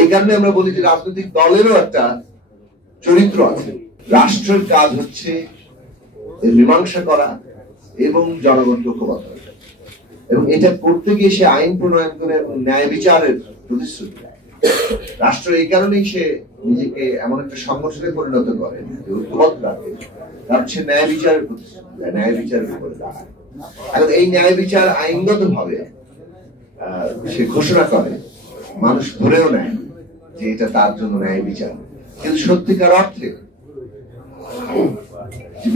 এই কারণে আমরা বলি যে রাজনৈতিক দলেরও একটা চরিত্র আছে। রাষ্ট্রের কাজ হচ্ছে মীমাংসা করা এবং জনগণকে ঐক্যবদ্ধ করা, এবং এটা করতে গিয়ে সে আইন প্রণয়ন করে এবং ন্যায় বিচারের প্রতিশ্রুতি দেয়। রাষ্ট্র এই কারণেই সে নিজেকে এমন একটা সংগঠনে পরিণত করে যে ঐক্যবদ্ধ রাখে, কারণ সে ন্যায় বিচারের প্রতিশ্রুতি দেয়, ন্যায় বিচারের উপরে দাঁড়ায়। এখন এই ন্যায় বিচার আইনগত ভাবে সে ঘোষণা করে, মানুষ ধরেও নেয় যে এটা তার জন্য ন্যায় বিচার, কিন্তু সত্যিকার অর্থে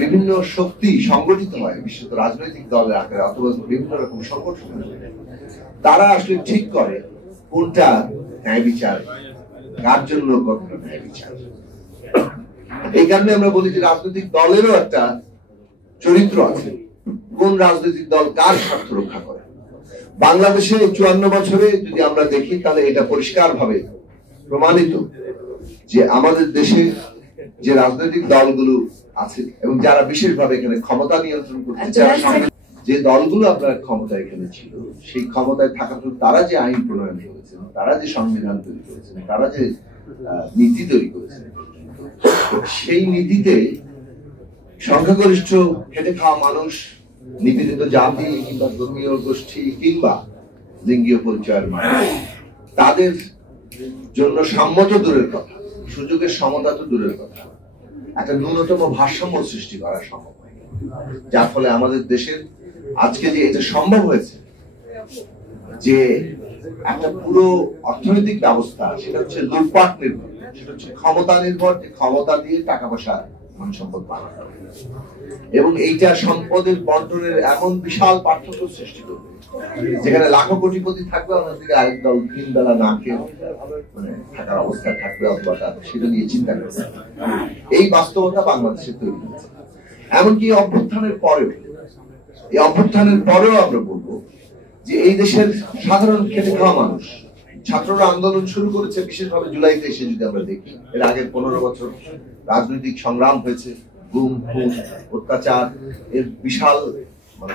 বিভিন্ন শক্তি সংগঠিত হয়, বিশেষত রাজনৈতিক দলের আকারে অথবা বিভিন্ন রকম সংগঠন, তারা আসলে ঠিক করে কোনটা ন্যায় বিচার, কার জন্য কখনো ন্যায় বিচার। এই কারণে আমরা বলি যে রাজনৈতিক দলেরও একটা চরিত্র আছে, কোন রাজনৈতিক দল কার স্বার্থ রক্ষা করে। বাংলাদেশে 54 বছরে যদি আমরা দেখি তাহলে এটা পরিষ্কার ভাবে প্রমাণিত যে আমাদের দেশে যে রাজনৈতিক দলগুলো আছে এবং যারা বিশেষভাবে এখানে ক্ষমতা নিয়ন্ত্রণ করতে, যে দলগুলো আপনার ক্ষমতা এখানে ছিল, সেই ক্ষমতায় থাকার জন্য তারা যে আইন প্রণয়ন করেছেন, তারা যে সংবিধান তৈরি করেছেন, তারা যে নীতি তৈরি করেছেন, সেই নীতিতে সংখ্যাগরিষ্ঠ খেটে খাওয়া মানুষ, নিপীড়িত জাতি কিংবা ধর্মীয় গোষ্ঠী কিংবা লিঙ্গীয় পরিচয়ের মানুষ, তাদের জন্য সম্মত দূরের কথা, সুযোগের সমতা তো দূরের কথা, একটা ন্যূনতম ভারসাম্য সৃষ্টি করা সম্ভব হয়, যার ফলে আমাদের দেশের আজকে যে এটা সম্ভব হয়েছে যে একটা পুরো অর্থনৈতিক ব্যবস্থা, সেটা হচ্ছে লুটপাট নির্ভর, সেটা হচ্ছে ক্ষমতা নির্ভর, যে ক্ষমতা দিয়ে টাকা পয়সা ধন সম্পদ বানানো, এবং এইটা সম্পদের বন্টনের এমন বিশাল পার্থক্য সৃষ্টি করবে যেখানে লাখো কোটিপতি থাকবে, অন্যদিকে আরেক দল 3 বেলা না খেয়ে থাকার অবস্থায় থাকবে, অথবা সেটা নিয়ে চিন্তা করবে। এই বাস্তবতা বাংলাদেশে তৈরি হয়েছে। এমনকি অভ্যুত্থানের পরেও আমরা বলবো যে এই দেশের সাধারণ খেটে খাওয়া মানুষ, ছাত্ররা আন্দোলন শুরু করেছে বিশেষভাবে জুলাইতে এসে, যদি আমরা দেখি এর আগে 15 বছর রাজনৈতিক সংগ্রাম হয়েছে, গুম খুন অত্যাচার এর বিশাল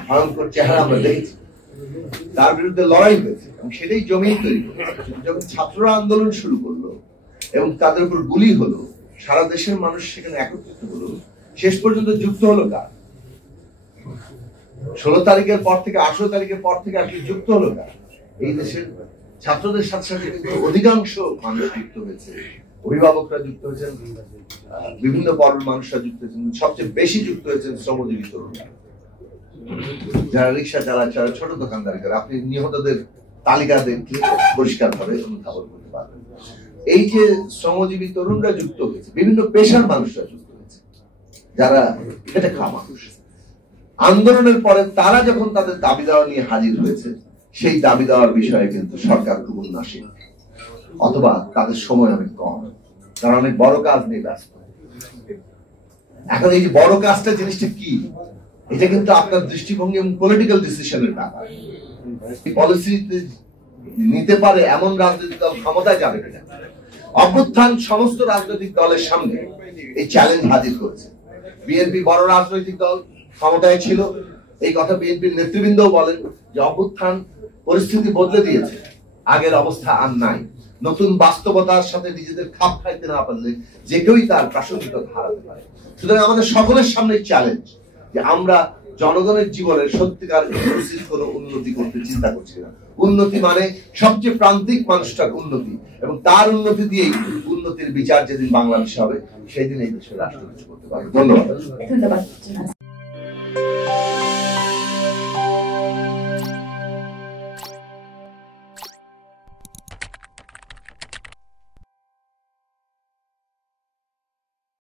ভয়ঙ্কর চেহারা আমরা দেখেছি, তার বিরুদ্ধে লড়াই হয়েছে এবং সেটাই জমিয়ে তৈরি করেছে। যখন ছাত্ররা আন্দোলন শুরু করলো এবং তাদের উপর গুলি হলো, সারা দেশের মানুষ সেখানে একত্রিত হলো, শেষ পর্যন্ত যুক্ত হলো কার? 16 তারিখের পর থেকে 18 তারিখের পর থেকে আসলে যুক্ত হলো কার? এই দেশের ছাত্রদের সাথে সাথে কিন্তু অধিকাংশ মানুষ যুক্ত হয়েছে, অভিভাবকরা যুক্ত হয়েছেন, বিভিন্ন বর্গের মানুষরা যুক্ত হয়েছেন, সবচেয়ে বেশি যুক্ত হয়েছেন শ্রমজীবী তরুণরা, যারা রিক্সা চালায়, যারা ছোট দোকানদারি করে। আপনি নিহতদের তালিকা দেখলে পরিষ্কার ভাবে অনুধাবন করতে পারবেন। এই যে শ্রমজীবী তরুণরা যুক্ত হয়েছে, বিভিন্ন পেশার মানুষরা যুক্ত হয়েছে, যারা খেটে খাওয়া মানুষ, আন্দোলনের পরে তারা যখন তাদের দাবি দেওয়া নিয়ে হাজির হয়েছে, সেই দাবি দেওয়ার বিষয়ে কিন্তু সরকার খুব উন্নাসীন, অথবা তাদের সময় অনেক কম, তারা অনেক বড় কাজ নিয়ে ব্যস্ত। এখন এই যে বড় কাজটা জিনিসটা কি, এটা কিন্তু আপনার দৃষ্টিভঙ্গি এবং পলিটিক্যাল ডিসিশনের ব্যাপার। পলিসি নিতে পারে এমন রাজনৈতিক দল ক্ষমতায় যাবে কিনা। অভ্যুত্থান সমস্ত রাজনৈতিক দলের সামনে এই চ্যালেঞ্জ হাজির করেছে। বিএনপি বড় রাজনৈতিক দল, ক্ষমতায় ছিল, এই কথা বিএনপির নেতৃবৃন্দও বলেন যে অভ্যুত্থান পরিস্থিতি বদলে দিয়েছে, আগের অবস্থা আর নাই। নতুন বাস্তবতার সাথে নিজেদের খাপ খাইতে না পারলে যে কেউই তার প্রাসঙ্গিকতা হারাতে পারে। সুতরাং আমাদের সকলের সামনে চ্যালেঞ্জ যে আমরা জনগণের জীবনের সত্যিকার কোনো উন্নতি করতে চিন্তা করছি না। উন্নতি মানে সবচেয়ে প্রান্তিক মানুষটার উন্নতি, এবং তার উন্নতি দিয়েই উন্নতির বিচার যেদিন বাংলাদেশে হবে, সেই দিন এই দেশের রাষ্ট্র কিছু করতে পারবে। ধন্যবাদ।